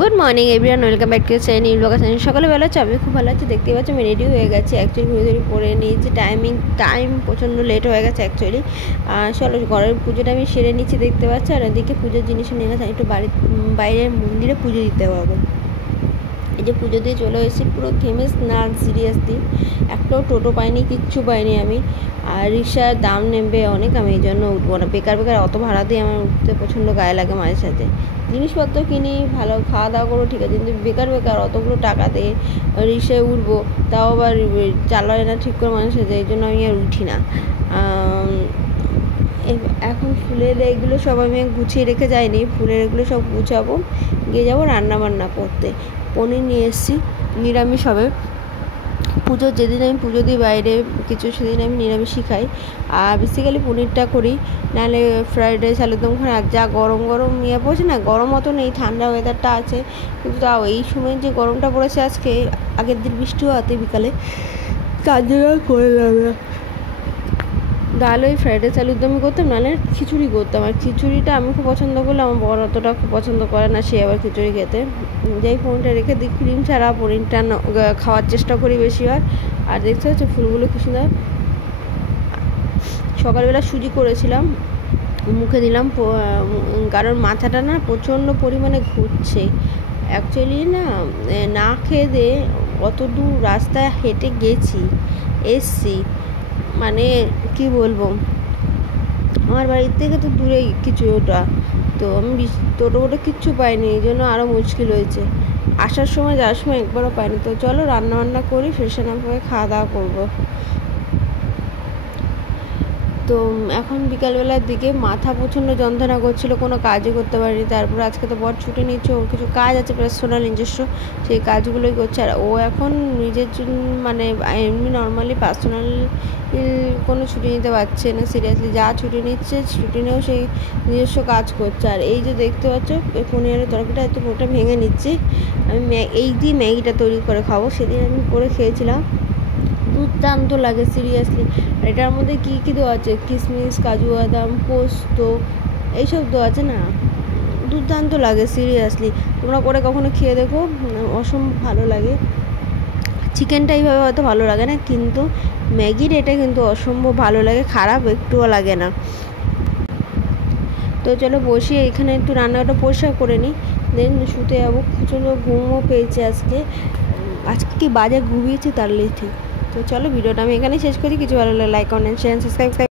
Good morning everyone, welcome back to channel new blog. সকালে বেলা হচ্ছে, আমি খুব ভালো আছি। দেখতে পাচ্ছি আমি রেডি হয়ে গেছি। অ্যাকচুয়ালি ঘুরে ধরে পরে নিয়েছি। টাইম প্রচণ্ড লেট হয়ে গেছে অ্যাকচুয়ালি। চলো ঘরের পুজোটা আমি সেরে নিচ্ছি, দেখতে পাচ্ছি। আর এদিকে পুজোর জিনিসও নিয়ে গেছে, একটু বাইরের মন্দিরে পুজো দিতে হবে। এই যে পুজো দিয়ে চলে এসেছি, পুরো ঘেমে স্নান, সিরিয়াসলি একটাও টোটো পাইনি, কিচ্ছু পাইনি আমি। আর রিক্সার দাম নেবে অনেক, আমি এই জন্য উঠবো না। বেকার অত ভাড়া দিয়ে আমার উঠতে প্রচণ্ড গায়ে লাগে মাঝে সাথে। জিনিসপত্র কিনি, ভালো খাওয়া দাওয়া করবো, ঠিক আছে, কিন্তু বেকার অতগুলো টাকা দিয়ে রিক্সায় উঠবো, তাও আবার চালায় না ঠিক করে মাঝে সাথে, এই জন্য আমি আর উঠি না। এখন ফুলের এগুলো সব আমি গুছিয়ে রেখে যাইনি, ফুলের এগুলো সব গুছাবো, গিয়ে যাবো রান্না বান্না করতে। পনির নিয়ে এসেছি, নিরামিষ হবে। পুজোর যেদিন আমি পুজো দিই বাইরে কিছু, সেদিন আমি নিরামিষই খাই। আর বেসিক্যালি পনিরটা করি, নাহলে ফ্রাইড রাইস, আলুর দম খাই। আর যা গরম পড়ছে না, গরম মতো নেই, ঠান্ডা ওয়েদারটা আছে, কিন্তু তাও এই সময় যে গরমটা পড়েছে আজকে, আগের দিন বৃষ্টিও হাতে বিকালে, তার জন্য করে যাবে। ডাল ওই ফ্রাইড রাইস আলুর দমই করতাম, নাহলে খিচুড়ি করতাম। আর খিচুড়িটা আমি খুব পছন্দ করলাম, আমার বড় অতটা খুব পছন্দ করে না, সে আবার খিচুড়ি খেতে। যেই পনিরটা রেখে দিই, ক্রিম ছাড়া পনিরটা খাওয়ার চেষ্টা করি বেশিবার। আর দেখতে হচ্ছে ফুলগুলো কি সুন্দর। সকালবেলা সুজি করেছিলাম, মুখে দিলাম, কারণ মাথাটা না প্রচণ্ড পরিমাণে ঘুরছে। অ্যাকচুয়ালি না খেয়ে দিয়ে অত দূর রাস্তায় হেঁটে এসছি, মানে কি বলবো, আমার বাড়ির থেকে তো দূরে কিছু ওটা, তো আমি টোটো কিচ্ছু পাইনি, এই জন্য আরও মুশকিল হয়েছে। আসার সময় যাওয়ার সময় একবারও পাইনি। তো চলো রান্না বান্না করি, ফ্রেশ আপ হয়ে খাওয়া দাওয়া করবো। তো এখন বিকালবেলার দিকে মাথা প্রচণ্ড যন্ত্রণা করছিলো, কোনো কাজই করতে পারিনি। তারপর আজকে তো বর ছুটি নিচ্ছে, ওর কিছু কাজ আছে পার্সোনাল নিজস্ব, সেই কাজগুলোই করছে। আর ও এখন নিজের জন্য, মানে এমনি নর্মালি পার্সোনাল কোনো ছুটি নিতে পারছে না। সিরিয়াসলি যা ছুটি নিচ্ছে, ছুটি নিয়েও সেই নিজস্ব কাজ করছে। আর এই যে দেখতে পাচ্ছ পনিরের তরকারিটা, একটু ওটা ভেঙে নিচ্ছি। আমি এই দিয়ে ম্যাগিটা তৈরি করে খাবো, সেদিন আমি করে খেয়েছিলাম, দুর্দান্ত লাগে সিরিয়াসলি। আর এটার মধ্যে কী কী দেওয়া আছে, কিশমিশ, কাজু বাদাম, পোস্ত, এইসব দেওয়া আছে না, দুর্দান্ত লাগে সিরিয়াসলি। তোমরা করে কখনো খেয়ে দেখো, অসম্ভব ভালো লাগে। চিকেনটা এইভাবে হয়তো ভালো লাগে না, কিন্তু ম্যাগির এটা কিন্তু অসম্ভব ভালো লাগে, খারাপ একটুও লাগে না। তো চলো বসিয়ে এখানে একটু রান্নাটা পরিষ্কার করে নিই, দেন শুতে যাবো। প্রচণ্ড ঘুমও পেয়েছে আজকে কি বাজে ঘুমিয়েছি তার ঠিক। তো চলো ভিডিওটা আমি এখানেই শেষ করি। কিছু ভালো লাগলে লাইক, কমেন্ট, শেয়ার, সাবস্ক্রাইব।